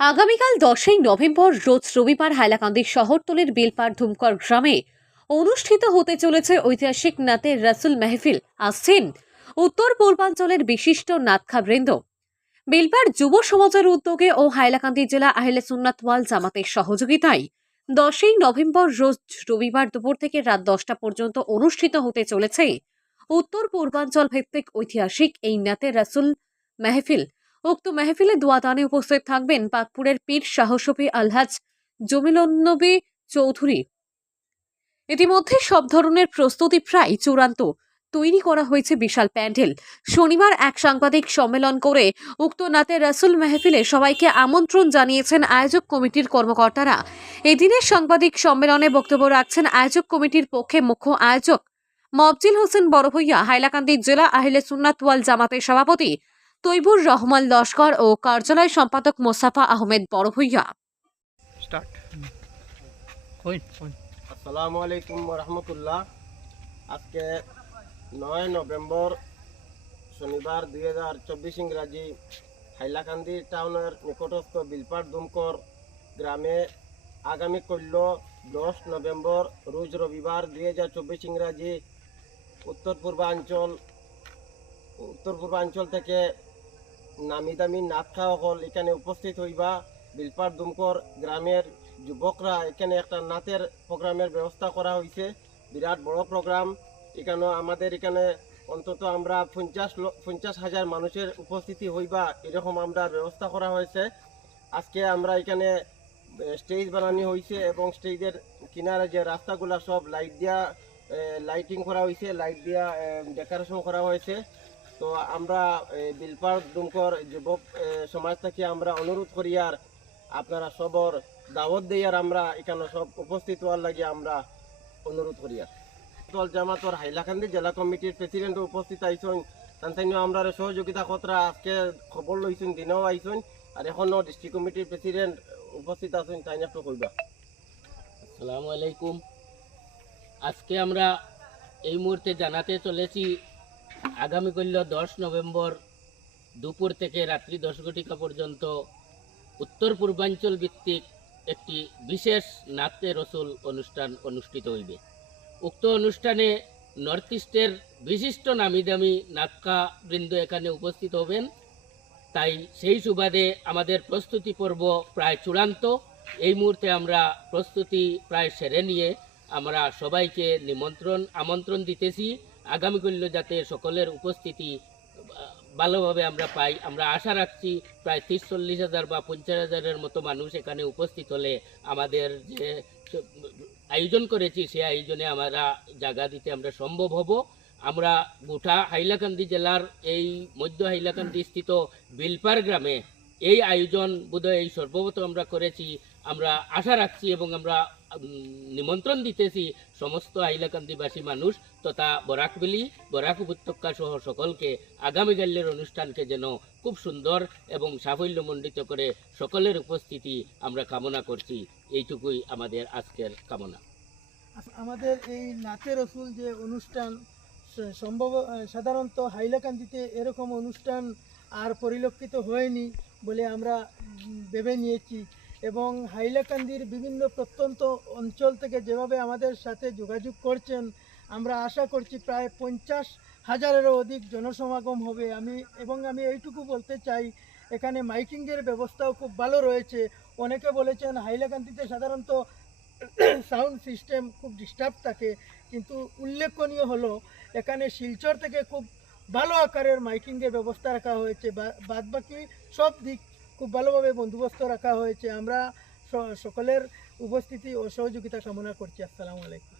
আগামীকাল দশই নভেম্বর, রোজ রবিবার হাইলাকান্দির শহরতলির বেলপাড় ধুমকর গ্রামে অনুষ্ঠিত হতে চলেছে ঐতিহাসিক নাতের রাসুল মেহফিল আসছেন উত্তর পূর্বাঞ্চলের বিশিষ্ট নাতখা নাতখাবৃন্দ বেলপাড় যুব সমাজের উদ্যোগে ও হাইলাকান্দি জেলা আহলে সুন্নাতওয়াল জামাতের সহযোগিতায় দশই নভেম্বর, রোজ রবিবার দুপুর থেকে রাত দশটা পর্যন্ত অনুষ্ঠিত হতে চলেছে উত্তর পূর্বাঞ্চল ভিত্তিক ঐতিহাসিক এই নাতে রাসুল মেহফিল। উক্ত মেহফিলে দোয়াদানে উপস্থিত থাকবেন পাকপুরের পীর সাহসপী আলহাজ জমিলন্নবী চৌধুরী। ইতিমধ্যে সব ধরনের প্রস্তুতি প্রায় চূড়ান্ত। তৈরি করা হয়েছে বিশাল প্যান্ডেল। শনিবার এক সাংবাদিক সম্মেলন করে উক্ত নাতে রাসুল মেহফিলে সবাইকে আমন্ত্রণ জানিয়েছেন আয়োজক কমিটির কর্মকর্তারা। এদিনের সাংবাদিক সম্মেলনে বক্তব্য রাখছেন আয়োজক কমিটির পক্ষে মুখ্য আয়োজক। মবজিল হোসেন বড়ভূইয়া, হাইলাকান্দি জেলা আহিলে সুন্নাত ওয়াল জামাতের সভাপতি তৈবুর রহমান লস্কর ও কার্যালয় সম্পাদক মোসাফা আহমেদ কই? কই? আসসালামু আলাইকুম রহমতুল্লাহ। আজকে নয় নভেম্বর শনিবার দুই হাজার চব্বিশ ইংরাজি হাইলাকান্দি টাউনের নিকটস্থ বিলপাট দুমকর গ্রামে আগামী কল্য দশ নভেম্বর রোজ রবিবার দুই হাজার চব্বিশ ইংরাজি উত্তর পূর্বাঞ্চল উত্তর পূর্বাঞ্চল থেকে নামি দামি খাওয়া হল এখানে উপস্থিত হইবা। বিলপার দুমকর গ্রামের যুবকরা এখানে একটা নাচের প্রোগ্রামের ব্যবস্থা করা হয়েছে বিরাট বড় প্রোগ্রাম এখানে আমাদের এখানে অন্তত আমরা পঞ্চাশ পঞ্চাশ হাজার মানুষের উপস্থিতি হইবা, এরকম আমরা ব্যবস্থা করা হয়েছে। আজকে আমরা এখানে স্টেজ বানানো হয়েছে এবং স্টেজের কিনারে যে রাস্তাগুলো সব লাইট দিয়া লাইটিং করা হয়েছে লাইট দিয়া ডেকোরেশন করা হয়েছে। তো আমরা এই, বিলপাড় দুমকর যুবক সমাজ থেকে আমরা অনুরোধ করি আর আপনারা সবর দাওয়াত দিয়ে আর আমরা এখানে সব উপস্থিত হওয়ার লাগে আমরা অনুরোধ করি আর। দল জামাতর হাইলাকান্দি জেলা কমিটির প্রেসিডেন্ট উপস্থিত আইসন তানসাইন আমরা সহযোগিতা কতরা আজকে খবর লইছেন দিনেও আইসন আর এখনও ডিস্ট্রিক্ট কমিটির প্রেসিডেন্ট উপস্থিত আছেন তাই একটু কইবা। আসসালামু আলাইকুম। আজকে আমরা এই মুহূর্তে জানাতে চলেছি আগামী কল্য দশ নভেম্বর দুপুর থেকে রাত্রি দশ ঘটিকা পর্যন্ত উত্তর পূর্বাঞ্চল ভিত্তিক একটি বিশেষ নাতে রসুল অনুষ্ঠান অনুষ্ঠিত হইবে। উক্ত অনুষ্ঠানে নর্থ ইস্টের বিশিষ্ট নামি দামি নাটকা বৃন্দ এখানে উপস্থিত হবেন। তাই সেই সুবাদে আমাদের প্রস্তুতি পর্ব প্রায় চূড়ান্ত। এই মুহূর্তে আমরা প্রস্তুতি প্রায় সেরে নিয়ে আমরা সবাইকে নিমন্ত্রণ, আমন্ত্রণ দিতেছি। আগামীকাল্য যাতে সকলের উপস্থিতি ভালোভাবে আমরা পাই, আমরা আশা রাখছি প্রায় তিরিশ চল্লিশ হাজার বা পঞ্চাশ হাজারের মতো মানুষ এখানে উপস্থিত হলে আমাদের যে আয়োজন করেছি সেই আয়োজনে আমরা জায়গা দিতে আমরা সম্ভব হব। আমরা গোটা হাইলাকান্দি জেলার এই মধ্য হাইলাকান্দি স্থিত বিলপার গ্রামে এই আয়োজন বোধহয় এই সর্বপ্রথম আমরা করেছি। আমরা আশা রাখছি এবং আমরা নিমন্ত্রণ দিতেছি সমস্ত হাইলাকান্দিবাসী মানুষ তথা বরাকবেলি বরাক উপত্যকা সহ সকলকে আগামীকালের অনুষ্ঠানকে যেন খুব সুন্দর এবং সাফল্যমণ্ডিত করে সকলের উপস্থিতি আমরা কামনা করছি। এইটুকুই আমাদের আজকের কামনা। আমাদের এই নাচের রসুল যে অনুষ্ঠান সম্ভব সাধারণত হাইলাকান্দিতে এরকম অনুষ্ঠান আর পরিলক্ষিত হয়নি। বলে আমরা ভেবে নিয়েছি এবং হাইলাকান্দির বিভিন্ন প্রত্যন্ত অঞ্চল থেকে যেভাবে আমাদের সাথে যোগাযোগ করছেন, আমরা আশা করছি প্রায় পঞ্চাশ হাজারেরও অধিক জনসমাগম হবে। আমি এবং আমি এইটুকু বলতে চাই, এখানে মাইকিংয়ের ব্যবস্থাও খুব ভালো রয়েছে। অনেকে বলেছেন হাইলাকান্দিতে সাধারণত সাউন্ড সিস্টেম খুব ডিস্টার্ব থাকে, কিন্তু উল্লেখনীয় হলো, এখানে শিলচর থেকে খুব ভালো আকারের মাইকিংয়ের ব্যবস্থা রাখা হয়েছে। বাদ বাকি সব দিক খুব ভালোভাবে বন্দোবস্ত রাখা হয়েছে। আমরা সকলের উপস্থিতি ও সহযোগিতা কামনা করছি। আসসালামু আলাইকুম।